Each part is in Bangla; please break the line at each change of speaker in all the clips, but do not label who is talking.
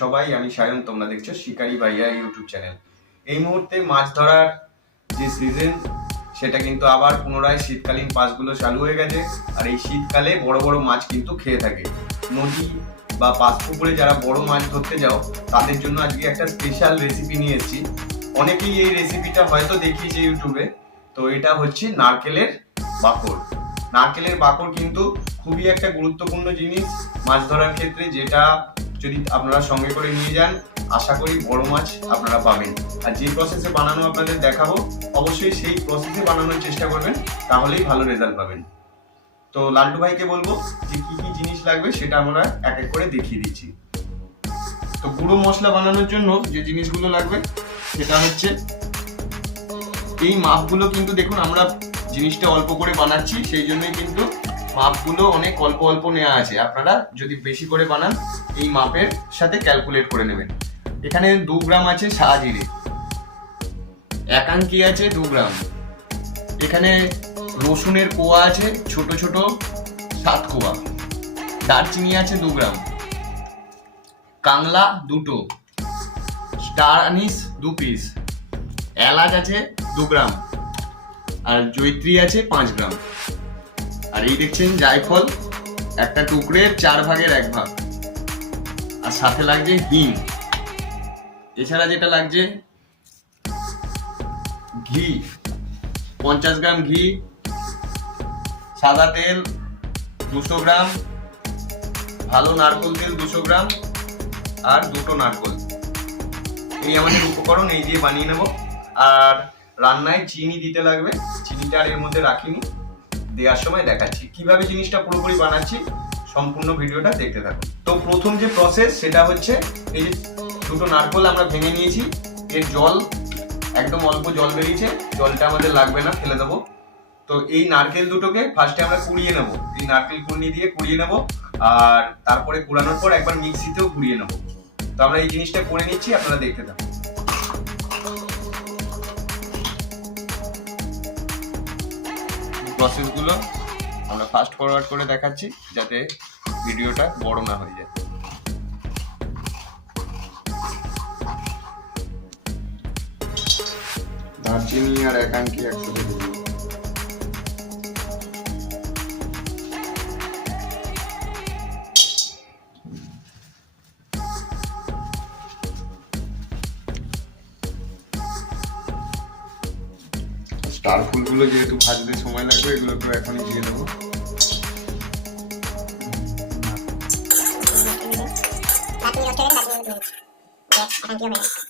সবাই, আমি সায়ন, তোমরা দেখছ শিকারি ভাইয়া ইউটিউব চ্যানেল। এই মুহূর্তে মাছ ধরার যে সিজন সেটা কিন্তু আবার পুনরায় শীতকালীন পাসগুলো চালু হয়ে গেছে। আর এই শীতকালে বড় বড় মাছ কিন্তু খেয়ে থাকে। নদী বা পাস পুকুরে যারা বড় মাছ ধরতে যাও, তাদের জন্য আজকে একটা স্পেশাল রেসিপি নিয়ে এসেছি। অনেকেই এই রেসিপিটা হয়তো দেখিয়েছে ইউটিউবে। তো এটা হচ্ছে নারকেলের বাকড় নারকেলের বাকড় কিন্তু খুবই একটা গুরুত্বপূর্ণ জিনিস মাছ ধরার ক্ষেত্রে, যেটা যদি আপনারা সঙ্গে করে নিয়ে যান, আশা করি বড় মাছ আপনারা পাবেন। আর যে প্রসেসে বানানো আপনাদের দেখাবো, অবশ্যই সেই প্রসেসে বানানোর চেষ্টা করবেন, তাহলেই ভালো রেজাল্ট পাবেন। তো লাল্টু ভাইকে বলব যে কি কি জিনিস লাগবে সেটা আমরা এক এক করে দেখিয়ে দিচ্ছি। তো গুঁড়ো মশলা বানানোর জন্য যে জিনিসগুলো লাগবে, সেটা হচ্ছে এই মাপগুলো কিন্তু দেখুন, আমরা জিনিসটা অল্প করে বানাচ্ছি, সেই জন্যই কিন্তু মাপগুলো অনেক অল্প অল্প নেওয়া আছে। আপনারা যদি বেশি করে বানান, এই মাপের সাথে ক্যালকুলেট করে নেবেন। এখানে দু গ্রাম আছে সাহাজিরে। একাঙ্কি আছে দু গ্রাম। এখানে রসুনের কোয়া আছে ছোট ছোট সাত কোয়া। দারচিনি আছে দু গ্রাম। কাংলা দুটো। স্টার আনিস দু পিস। এলাচ আছে দু গ্রাম। আর জৈত্রী আছে পাঁচ গ্রাম। আর এই দেখছেন জায়ফল, একটা টুকরের চার ভাগের এক ভাগ। আর সাথে লাগছে হিং। এছাড়া যেটা লাগছে, ঘি। পঞ্চাশ গ্রাম ঘি, সাদা তেল দুশো গ্রাম, ভালো নারকোল তেল দুশো গ্রাম, আর দুটো নারকোল। এই আমাদের উপকরণ, এই দিয়ে বানিয়ে নেব। আর রান্নায় চিনি দিতে লাগবে। চিনিটা আর এর মধ্যে রাখিনি। দেওয়ার সময় দেখাচ্ছি। কীভাবে জিনিসটা পুরোপুরি বানাচ্ছি, সম্পূর্ণ ভিডিওটা দেখতে থাকুন। তো প্রথম যে প্রসেস সেটা হচ্ছে এই যে দুটো নারকোল আমরা ভেঙে নিয়েছি। এর জল, একদম অল্প জল বেরিয়েছে। জলটা আমাদের লাগবে না, ফেলে দেবো। তো এই নারকেল দুটোকে ফার্স্টে আমরা কুড়িয়ে নেব। এই নারকেল কুড়নি দিয়ে কুড়িয়ে নেব। আর তারপরে কুড়ানোর পর একবার মিক্সিতেও কুড়িয়ে নেব। তো আমরা এই জিনিসটা করে নিচ্ছি, আপনারা দেখতে থাকুন। প্রসেসগুলো আমরা ফাস্ট ফরওয়ার্ড করে দেখাচ্ছি যাতে ভিডিওটা বড় না হয়ে যায়। দারচিনি আর একাঙ্কি একসাথে স্টার ফুলগুলো যেহেতু ভাজতে সময় লাগবে এগুলোকে এখনই দিয়ে দেবো।
রাত্রি নষ্ট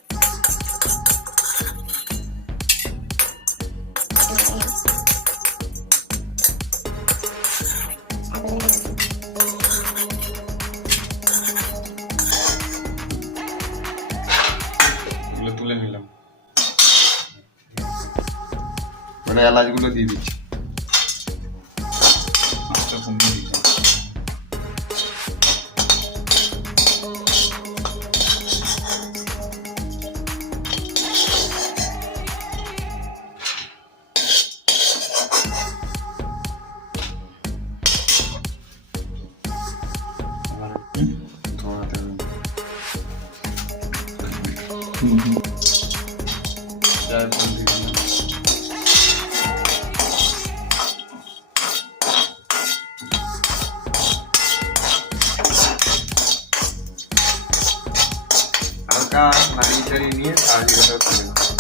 মানে এলাচগুলো দিয়ে দিচ্ছি। হালকা নাড়িয়ে চাড়িয়ে নিয়ে সাহায্য করে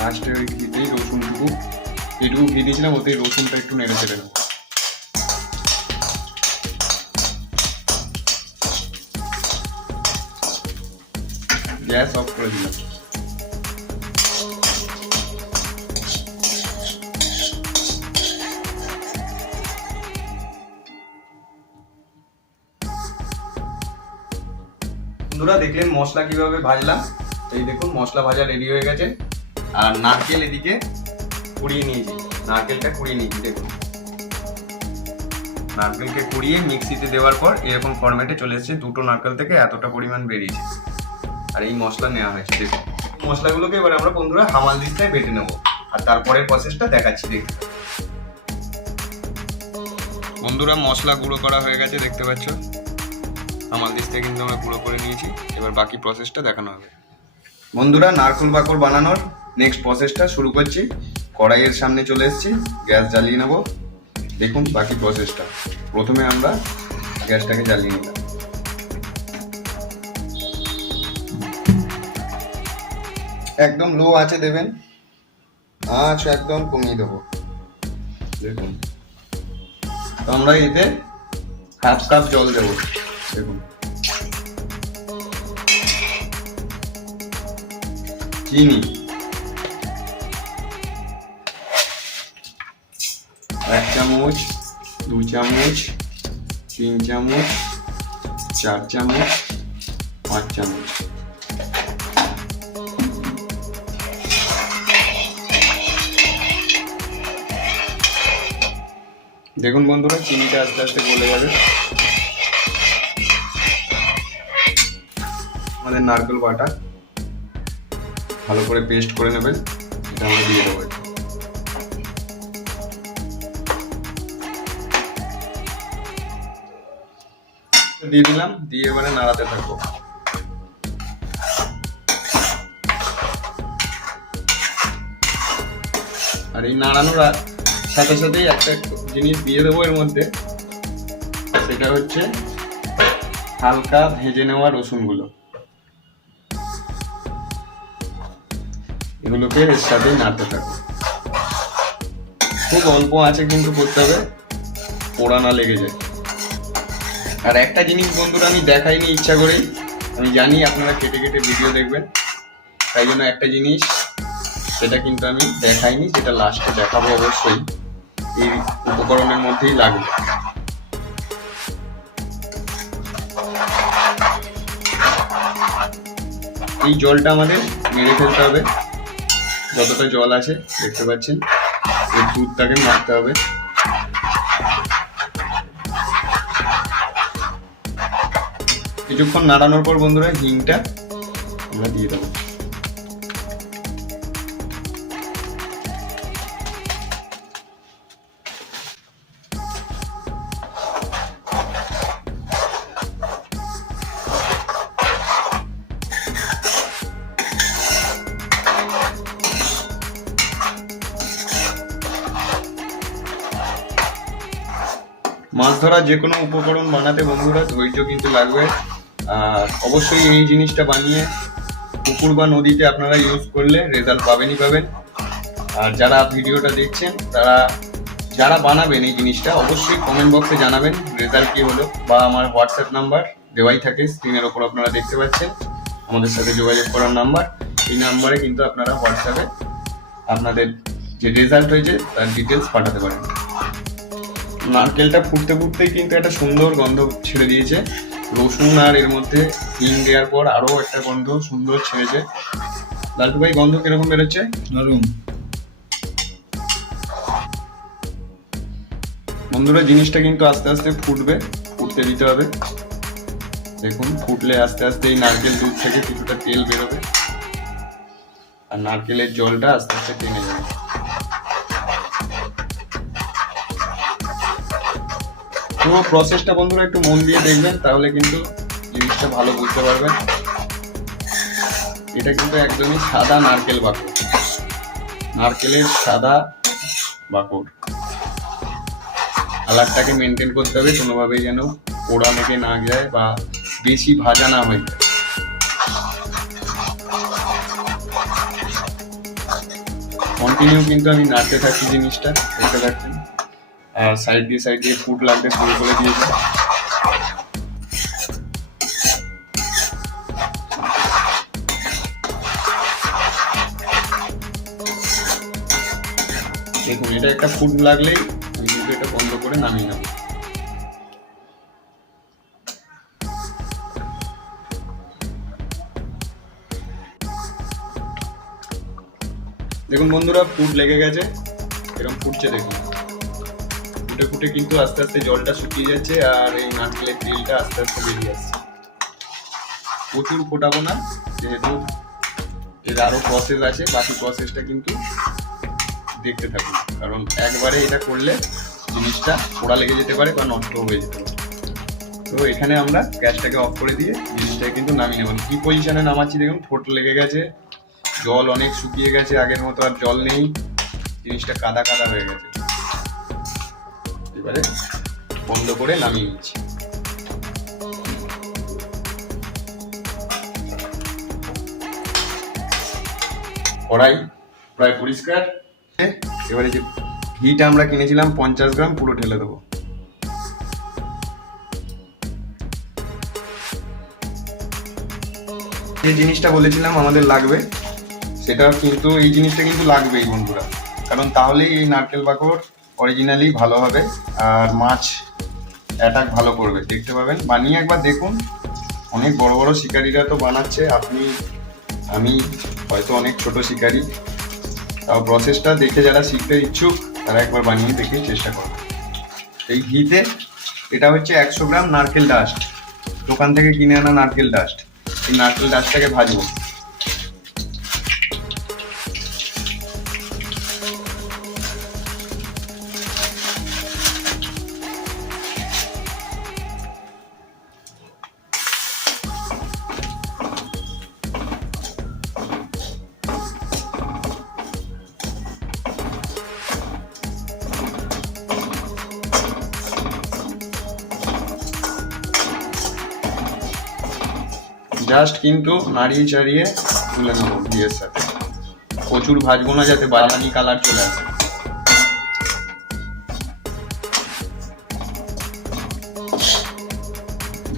লাস্টে ওই দিয়ে রসুনটুকু এটুকু ঘি দিয়েছিলাম ওতে রসুনটা একটু নেড়ে চেড়ে নেব গ্যাস অফ করে দিলাম। বন্ধুরা, দেখলেন মশলা কীভাবে ভাজলাম? এই দেখুন, মশলা ভাজা রেডি হয়ে গেছে। আর নারকেল এদিকে কুড়িয়ে নিয়েছি। নারকেলটা কুড়িয়ে নিয়েছি দেখুন। নারকেলকে কুড়িয়ে মিক্সিতে দেওয়ার পর এরকম ফরম্যাটে চলে এসেছে। দুটো নারকেল থেকে এতটা পরিমাণ বেরিয়েছে। আর এই মশলা নেওয়া হয়েছে দেখুন। মশলাগুলোকে এবার আমরা বন্ধুরা হামাল দিস্তায় বেটে নেব। আর তারপরের প্রসেসটা দেখাচ্ছি দেখুন। বন্ধুরা মশলা গুঁড়ো করা হয়ে গেছে দেখতে পাচ্ছ? হামাল দিস্তায় কিন্তু আমরা গুঁড়ো করে নিয়েছি। এবার বাকি প্রসেসটা দেখানো হবে। বন্ধুরা নারকুল বাকর বানানোর নেক্সট প্রসেসটা শুরু করছি। কড়াইয়ের সামনে চলে এসেছি, গ্যাস জ্বালিয়ে নেব। দেখুন বাকি প্রসেসটা প্রথমে আমরা গ্যাসটাকে জ্বালিয়ে নিলাম। একদম লো আছে দেবেন। আঁচ একদম কমিয়ে দেবো। দেখুন। আমরা এতে হাফ কাপ জল দেবো। দেখুন। চিনি। এক চামচ দু চামচ, তিন চামচ, চার চামচ, পাঁচ চামচ। দেখুন বন্ধুরা, চিনিটা আস্তে আস্তে গলে যাবে। আমাদের নারকেল বাটা ভালো করে পেস্ট করে নেবেন, এটা আমরা দিয়ে দেবো। দিয়ে দিলাম, দিয়ে এবারে নাড়াতে থাকব। আর এই নাড়ানোর সাথে সাথেই একটা জিনিস দিয়ে দেবো এর মধ্যে। সেটা হচ্ছে হালকা ভেজে নেওয়া রসুনগুলো। এগুলোকে এর সাথেই নাড়তে থাকব। খুব অল্প আছে কিন্তু করতে হবে, পোড়া না লেগে যায়। আর একটা জিনিস বন্ধুরা, আমি দেখাইনি, ইচ্ছা করেই। আমি জানি আপনারা কেটে কেটে ভিডিও দেখবেন। তাই জন্য একটা জিনিস, সেটা কিন্তু আমি দেখাইনি, যেটা লাস্টে দেখাবো অবশ্যই। এই উপকরণের মধ্যেই লাগবে। এই জলটা আমাদের মেরে ফেলতে হবে। যতটা জল আছে, দেখতে পাচ্ছেন। এই দুধটাকে মারতে হবে। কিছুক্ষণ নাড়ানোর পর বন্ধুরা হিংটা আমরা দিয়ে দেবো। মাছ ধরার যে কোনো উপকরণ বানাতে বন্ধুরা ধৈর্য কিন্তু লাগবে। আর অবশ্যই এই জিনিসটা বানিয়ে পুকুর বা নদীতে আপনারা ইউজ করলে রেজাল্ট পাবেনই পাবেন। আর যারা ভিডিওটা দেখছেন, তারা, যারা বানাবেন এই জিনিসটা, অবশ্যই কমেন্ট বক্সে জানাবেন রেজাল্ট কি হলো বা আমার হোয়াটসঅ্যাপ নাম্বার দেওয়াই থাকে স্ক্রিনের ওপর আপনারা দেখতে পাচ্ছেন। আমাদের সাথে যোগাযোগ করার নাম্বার এই নাম্বারে কিন্তু আপনারা হোয়াটসঅ্যাপে আপনাদের যে রেজাল্ট হয়েছে, তার ডিটেলস পাঠাতে পারেন। নারকেলটা ফুটতে ফুটতেই কিন্তু একটা সুন্দর গন্ধ ছেড়ে দিয়েছে। রসুন আর এর মধ্যে হিং দেওয়ার পর আরও একটা গন্ধ সুন্দর ছেড়েছে লালটু ভাই গন্ধ কীরকম বেরোচ্ছে?
দারুণ।
বন্ধুরা জিনিসটা কিন্তু আস্তে আস্তে ফুটবে ফুটতে দিতে হবে। দেখুন ফুটলে আস্তে আস্তে এই নারকেল দুধ থেকে কিছুটা তেল বেরোবে। আর নারকেলের জলটা আস্তে আস্তে টেনে যাবে। পুরো প্রসেসটা বন্ধুরা একটু মন দিয়ে দেখবেন, তাহলে কিন্তু জিনিসটা ভালো বুঝতে পারবেন। এটা কিন্তু একদমই সাদা নারকেল বাকর। নারকেলের সাদা বাকর। কালারটাকে মেনটেন করতে হবে, কোনোভাবেই যেন পোড়া লেগে না যায় বা বেশি ভাজা না হয়ে কন্টিনিউ কিন্তু আমি নাড়তে থাকি জিনিসটা, দেখতে থাকছেন আর সাইড দিয়ে সাইড দিয়ে ফুট লাগতে শুরু করে দিয়েছে দেখুন, এটা একটা ফুট লাগলেই কিন্তু এটা বন্ধ করে নামিয়ে নেব। দেখুন বন্ধুরা ফুট লেগে গেছে। এরকম ফুটছে দেখুন। ফুটে ফুটে কিন্তু আস্তে আস্তে জলটা শুকিয়ে যাচ্ছে আর এই নারকেলের তেলটা আস্তে আস্তে বেরিয়ে আসছে। প্রচুর ফোটাবো না, যেহেতু এর আরও প্রসেস আছে, বাকি প্রসেসটা কিন্তু দেখতে থাকুন। কারণ একবারে এটা করলে জিনিসটা পোড়া লেগে যেতে পারে বা নষ্ট হয়ে যেতে পারে। তো এখানে আমরা গ্যাসটাকে অফ করে দিয়ে জিনিসটাকে কিন্তু নামিয়ে নেব। কী পজিশনে নামাচ্ছি দেখুন ফোট লেগে গেছে, জল অনেক শুকিয়ে গেছে আগের মতো আর জল নেই, জিনিসটা কাদা কাদা হয়ে গেছে। এবারে বন্ধ করে নামিয়ে নিচ্ছি। কড়াই প্রায় পরিষ্কার। এবারে যে ঘিটা আমরা কিনেছিলাম, পঞ্চাশ গ্রাম, পুরো ঢেলে দেবো। যে জিনিসটা বলেছিলাম আমাদের লাগবে, সেটা কিন্তু, এই জিনিসটা কিন্তু লাগবেই বন্ধুরা। কারণ তাহলেই এই নারকেল বাকর অরিজিনালি ভালো হবে, আর মাছ অ্যাটাক ভালো করবে, দেখতে পাবেন। বানিয়ে একবার দেখুন, অনেক বড় বড় শিকারীরা তো বানাচ্ছে, আপনি, আমি হয়তো অনেক ছোট শিকারী, তাও প্রসেসটা দেখে যারা শিখতে ইচ্ছুক, তারা একবার বানিয়ে দেখে চেষ্টা করবে এই ঘিতে, এটা হচ্ছে একশো গ্রাম নারকেল ডাস্ট দোকান থেকে কিনে আনা নারকেল ডাস্ট এই নারকেল ডাস্টটাকে ভাজবো। জাস্ট কিন্তু নাড়িয়ে চাড়িয়ে তুলে নেব বিয়ের সাথে। প্রচুর ভাজবো না যাতে বাদামি কালার চলে আসে।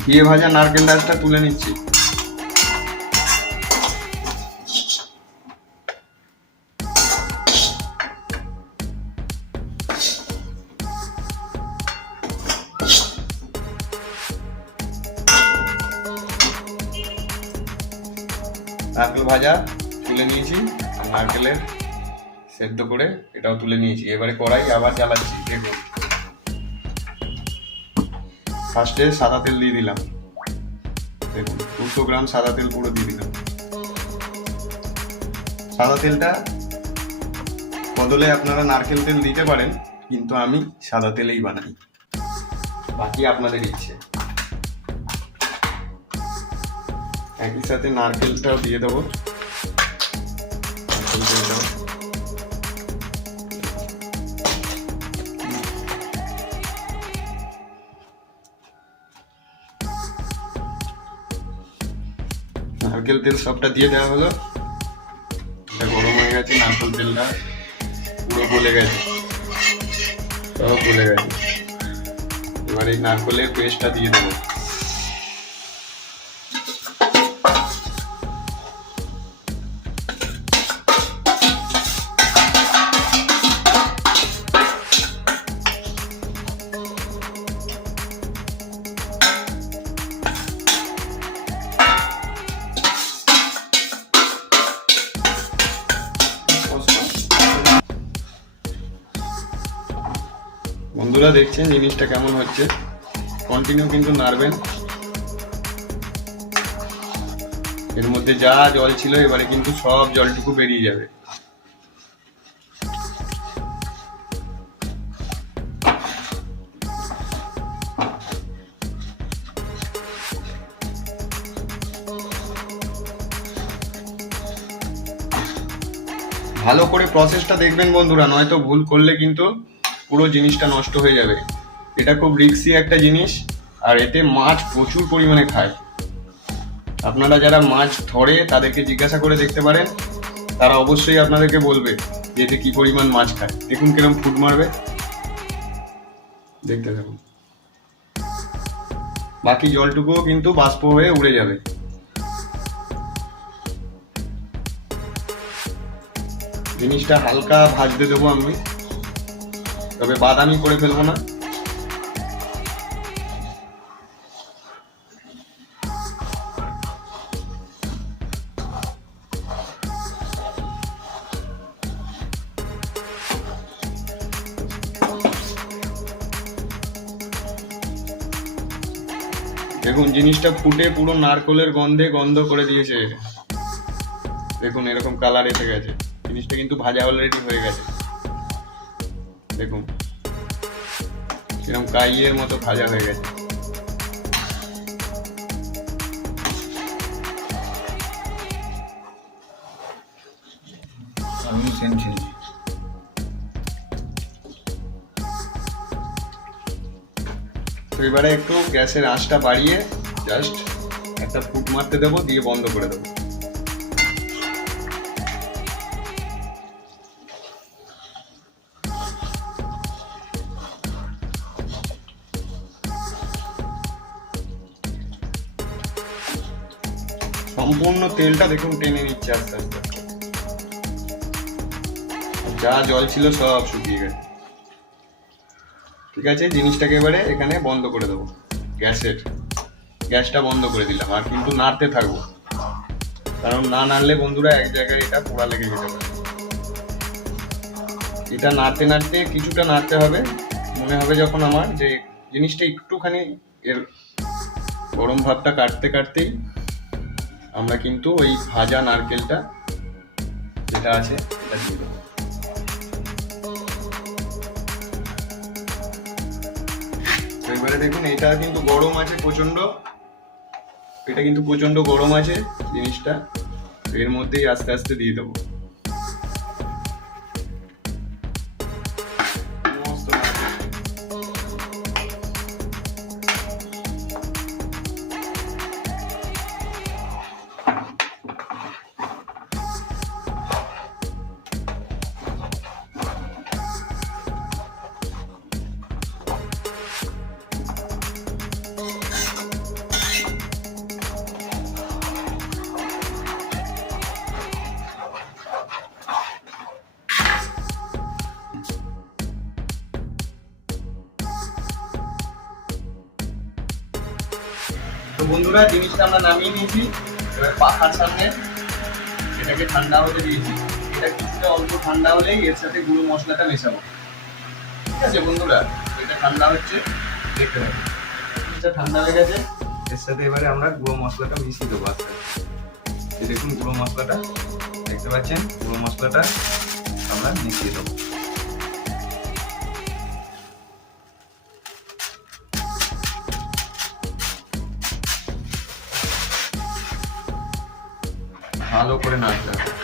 ঘিয়ে ভাজা নারকেল গাছটা তুলে নিচ্ছি। নারকেল ভাজা তুলে নিয়েছি, আর নারকেলের সেদ্ধ করে এটাও তুলে নিয়েছি। এবারে কড়াই আবার জ্বালাচ্ছি, দেখুন। ফার্স্টে সাদা তেল দিয়ে দিলাম। দেখুন, দুশো গ্রাম সাদা তেল পুরো দিয়ে দিলাম। সাদা তেলটা বদলে আপনারা নারকেল তেল দিতে পারেন, কিন্তু আমি সাদা তেলেই বানাই। বাকি আপনাদের ইচ্ছে। একই সাথে নারকেলটাও দিয়ে দেবো। নারকেল তেল সবটা দিয়ে দেওয়া হলো। এটা গরম হয়ে গেছে, নারকেল তেলটা পুরো গলে গেছে। সব গলে গেছে। এবার এই নারকেলের পেস্টটা দিয়ে দেবো। দেখছেন জিনিসটা কেমন হচ্ছে। কন্টিনিউ কিন্তু নাড়বেন। এর মধ্যে যা জল ছিল, এবারে কিন্তু সব জলটুকু বেরিয়ে যাবে। ভালো করে প্রসেসটা দেখবেন বন্ধুরা, নয়তো ভুল করলে কিন্তু পুরো জিনিসটা নষ্ট হয়ে যাবে। এটা খুব রিক্সি একটা জিনিস, আর এতে মাছ প্রচুর পরিমাণে খায়। আপনারা যারা মাছ ধরে তাদেরকে জিজ্ঞাসা করে দেখতে পারেন, তারা অবশ্যই আপনাদেরকে বলবে যে এতে কি পরিমাণ মাছ খায়। দেখুন কিরম ফুট মারবে। দেখতে থাকুন। বাকি জলটুকুও কিন্তু বাষ্প হয়ে উড়ে যাবে। জিনিসটা হালকা ভাজতে দেবো আমি। তবে বাদামি করে ফেলব না। দেখুন, জিনিসটা ফুটে পুরো নারকোলের গন্ধে গন্ধ করে দিয়েছে। দেখুন, এরকম কালার এসে গেছে। জিনিসটা কিন্তু ভাজা অলরেডি হয়ে গেছে। দেখুন। এরকম কাইয়ের মতো ভাজা হয়ে গেছে।
আমি সেম ছিলি
তো এবারে একটু গ্যাসের আঁচটা বাড়িয়ে জাস্ট একটা ফুট মারতে দেবো দিয়ে বন্ধ করে দেবো। সম্পূর্ণ তেলটা দেখুন, টেনে নিচ্ছে আস্তে আস্তে। যা জল ছিল সব শুকিয়ে গেছে। ঠিক আছে, জিনিসটাকে এবারে এখানে বন্ধ করে দেবো, গ্যাসের। গ্যাসটা বন্ধ করে দিলাম, আর কিন্তু নাড়তে থাকব। কারণ না নাড়লে বন্ধুরা এক জায়গায় এটা পোড়া লেগে যেতে পারে। এটা নাড়তে নাড়তে কিছুটা নাড়তে হবে। মনে হবে যখন আমার যে জিনিসটা একটুখানি এর গরম ভাবটা কাটতে কাটতেই আমরা কিন্তু ওই ভাজা নারকেলটা যেটা আছে, এটা এবারে দেখুন, এটা কিন্তু গরম আছে প্রচণ্ড এটা কিন্তু প্রচণ্ড গরম আছে জিনিসটা। এর মধ্যেই আস্তে আস্তে দিয়ে দেবো। বন্ধুরা জিনিসটা আমরা নামিয়ে নিয়েছি। এবার পাখার সামনে এটাকে ঠান্ডা হতে দিয়েছি। এটা কিছুটা অল্প ঠান্ডা হলেই এর সাথে গুঁড়ো মশলাটা মেশাবো। ঠিক আছে বন্ধুরা, এটা ঠান্ডা হচ্ছে, দেখতে পাবেন জিনিসটা ঠান্ডা হয়ে গেছে, এর সাথে এবারে আমরা গুঁড়ো মশলাটা মিশিয়ে দেবো আস্তে। দেখুন গুঁড়ো মশলাটা, দেখতে পাচ্ছেন? গুঁড়ো মশলাটা আমরা মিশিয়ে দেবো। ভালো করে নাড়তে হবে।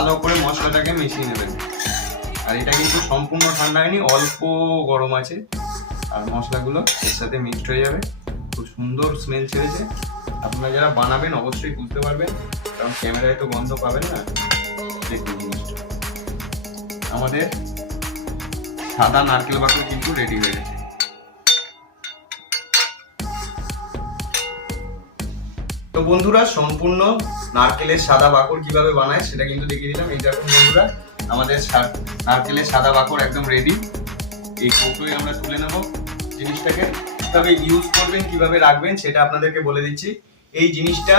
ভালো করে মশলাটাকে মিশিয়ে নেবেন। আর এটা কিন্তু সম্পূর্ণ ঠান্ডা হয়নি, অল্প গরম আছে। আর মশলাগুলো এর সাথে মিক্সড হয়ে যাবে। খুব সুন্দর স্মেল ছেড়েছে। আপনারা যারা বানাবেন, অবশ্যই বুঝতে পারবেন। কারণ ক্যামেরায় তো গন্ধ পাবেন না। দেখুন জিনিসটা। আমাদের সাদা নারকেল বাকল কিন্তু রেডি হয়ে গেছে। তো বন্ধুরা, সম্পূর্ণ নারকেলের সাদা বাকড় কীভাবে বানায় সেটা কিন্তু দেখিয়ে দিলাম। এই দেখুন বন্ধুরা, আমাদের নারকেলের সাদা বাকড় একদম রেডি এই কৌটোয় আমরা তুলে নেব জিনিসটাকে। কীভাবে ইউজ করবেন, কীভাবে রাখবেন সেটা আপনাদেরকে বলে দিচ্ছি। এই জিনিসটা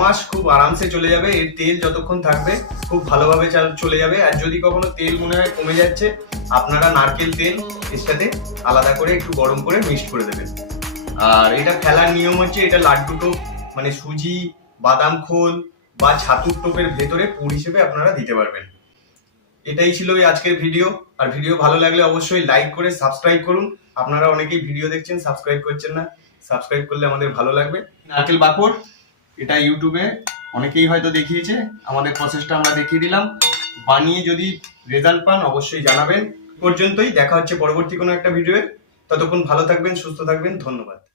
মাস খুব আরামসে চলে যাবে। এর তেল যতক্ষণ থাকবে, খুব ভালোভাবে চলে যাবে। আর যদি কখনো তেল মনে হয় কমে যাচ্ছে, আপনারা নারকেল তেল এর সাথে আলাদা করে একটু গরম করে মিক্সড করে দেবেন। আর এটা খেলার নিয়ম হচ্ছে এটা লাড্ডু টোপ মানে সুজি, বাদাম খোল বা ছাতুর টোপের ভেতরে পুর হিসেবে আপনারা দিতে পারবেন। এটাই ছিল এই আজকের ভিডিও। আর ভিডিও ভালো লাগলে অবশ্যই লাইক করে সাবস্ক্রাইব করুন। আপনারা অনেকেই ভিডিও দেখছেন সাবস্ক্রাইব করছেন না। সাবস্ক্রাইব করলে আমাদের ভালো লাগবে। নারকেল বাকর, এটা ইউটিউবে অনেকেই হয়তো দেখিয়েছে। আমাদের প্রসেসটা আমরা দেখিয়ে দিলাম। বানিয়ে যদি রেজাল্ট পান, অবশ্যই জানাবেন। পর্যন্তই। দেখা হচ্ছে পরবর্তী কোনো একটা ভিডিওয়ে ততক্ষণ ভালো থাকবেন, সুস্থ থাকবেন। ধন্যবাদ।